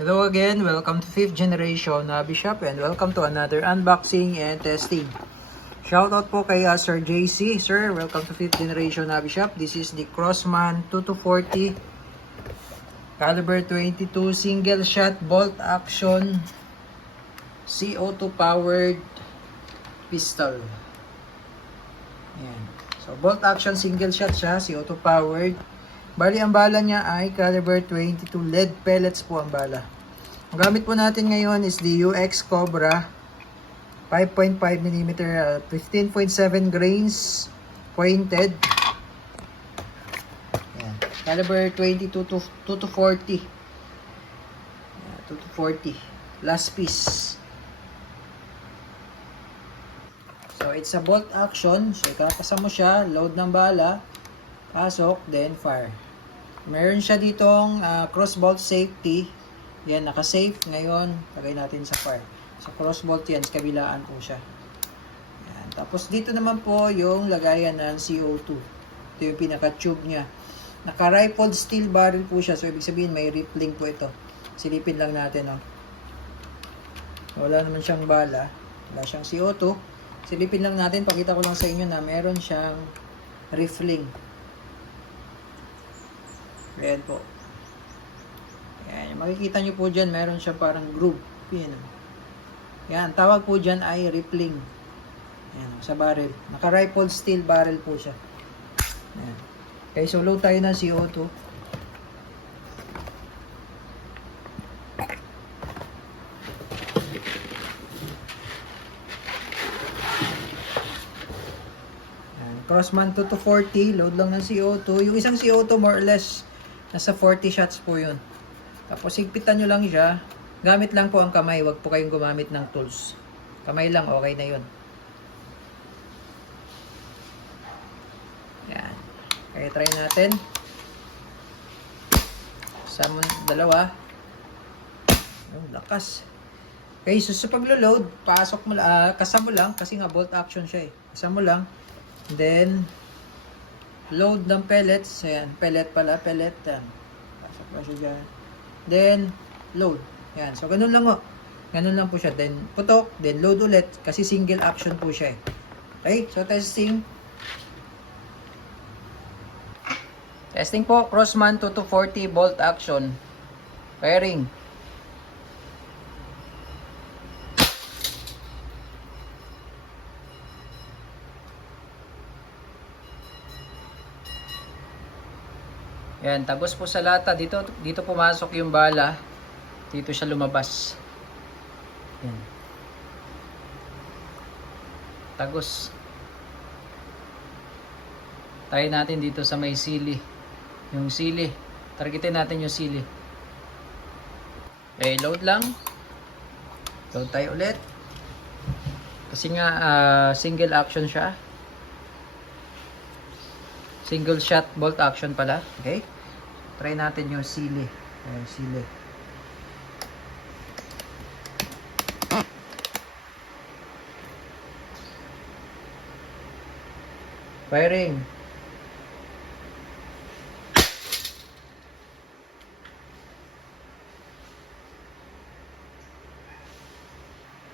Hello again, welcome to 5th generation Hobby Shop and welcome to another unboxing and testing. Shoutout po kay Sir JC. Sir, welcome to 5th generation Hobby Shop. This is the Crossman 2240 caliber 22 single shot bolt action CO2 powered pistol. Ayan. So bolt action single shot siya, CO2 powered. Bali, ang bala niya ay caliber 22 lead pellets po ang bala. Ang gamit po natin ngayon is the UX Cobra 5.5mm 15.7 grains pointed. Ayan. Caliber 22 to 240. 2 to 40. Last piece. So it's a bolt action. So ikakasa mo siya, load ng bala, pasok, then fire. Meron siya ditong cross bolt safety. Yan, naka-safe. Ngayon, lagay natin sa fire. So cross bolt yan, sa kabilaan po siya. Yan. Tapos dito naman po yung lagayan ng CO2. Ito yung pinaka-tube niya. Naka-rifled steel barrel po siya. So ibig sabihin may rippling po ito. Silipin lang natin. Oh. Wala naman siyang bala. Wala siyang CO2. Silipin lang natin. Pakita ko lang sa inyo na meron siyang riffling. Ayan po. Ayan. Makikita nyo po dyan, meron siya parang groove. Ayan. Ayan. Tawag po dyan ay rippling. Ayan. Sa barrel. Naka-rifled steel barrel po siya. Ayan. Okay, so load tayo ng CO2. Crossman 2 to 40, load lang ng CO2. Yung isang CO2 more or less nasa 40 shots po yun. Tapos higpitan nyo lang siya. Gamit lang po ang kamay, wag po kayong gumamit ng tools. Kamay lang, okay na yun. Yan. Okay, try natin. Dalawa. Oh, lakas. Okay, so sa paglo-load, pasok mo lang, kasa mo lang kasi nga bolt action siya eh. Kasa mo lang. Then, load ng pellets. Ayan, pellet pala, pellet. Yan. Pasok pa siya dyan. Then, load. Yan, so ganun lang o. Ganun lang po siya. Then, putok. Then, load ulit. Kasi single action po siya eh. Okay, so testing. Testing po, Crossman 2240 bolt action. Firing. Yan, tagos po sa lata. Dito pumasok yung bala. Dito siya lumabas. Yan. Tagos. Tayo natin dito sa may sili. Yung sili. Targetin natin yung sili. Okay, load lang. Load tayo ulit. Kasi nga single action siya. Single shot bolt action pala. Okay. Try natin yung sili. Sili. Firing.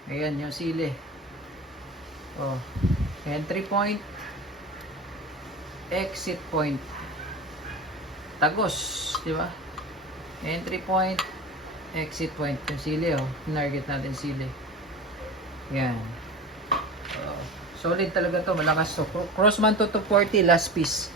Ayan yung sili. Oh. Entry point. Exit point. Tagos, di ba? Entry point, exit point. Yung sili, oh. Target natin sili. Yan. Solid talaga to, malakas to. Crossman 2 to 40, last piece.